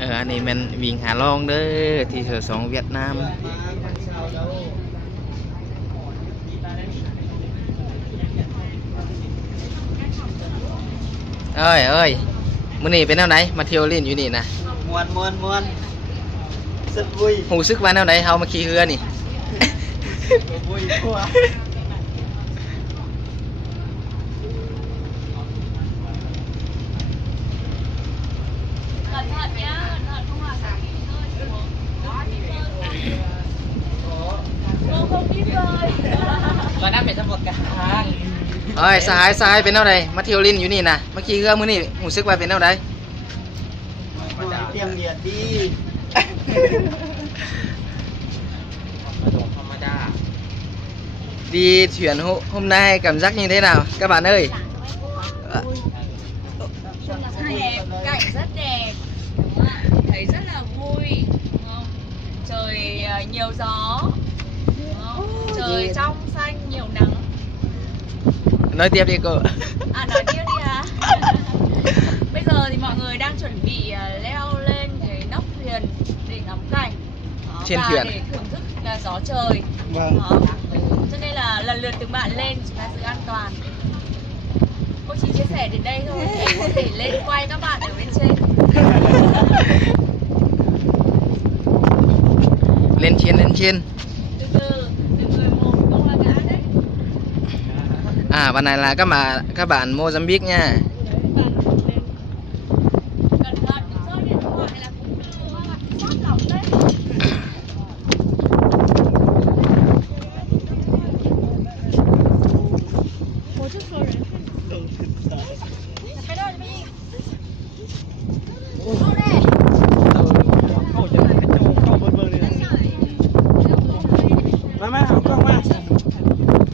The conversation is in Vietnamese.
อันนี้มันวิ่งหาลองเด้อที่เธอสองเวียดนามเอ้ยมื้อนี้เป็นแนวไหนมาเที่ยวเล่นอยู่นี่นะมวนสุดบุยหูซึกว่าแนวไหนเฮามาขี่เรือนี่ บุยกว่าตอนนั้นเป็นทั้งหมดกลางสหายเป็นแนวใดมาเที่ยวเล่นอยู่นี่นะมาขี่เรือมื้อนี้หูซึกว่าเป็นแนวใดเตรียมเดียดดีธรรมดาđi thuyền hôm nay cảm giác như thế nào các bạn ơi? Hai em cảnh rất đẹp, thấy rất là vui, trời nhiều gió, trời trong xanh nhiều nắng. Nói tiếp đi cô. Nói tiếp đi à? Bây giờ thì mọi người đang chuẩn bị leo lên cái nóc thuyền để ngắm cảnh. Trên và thuyền để thưởng thức gió trời. Vâng. Cho nên là lần lượt từng bạn lên chúng ta giữ an toàn. Cô chỉ chia sẻ đến đây thôi, em có thể lên quay các bạn ở bên trên. Lên trên. Từ từ, từng người một, không là ngã đấy. Bạn này là các bạn Mozambique nha. Cẩn thận, đừng rơi điện thoại là cũng sát lỏng đấy.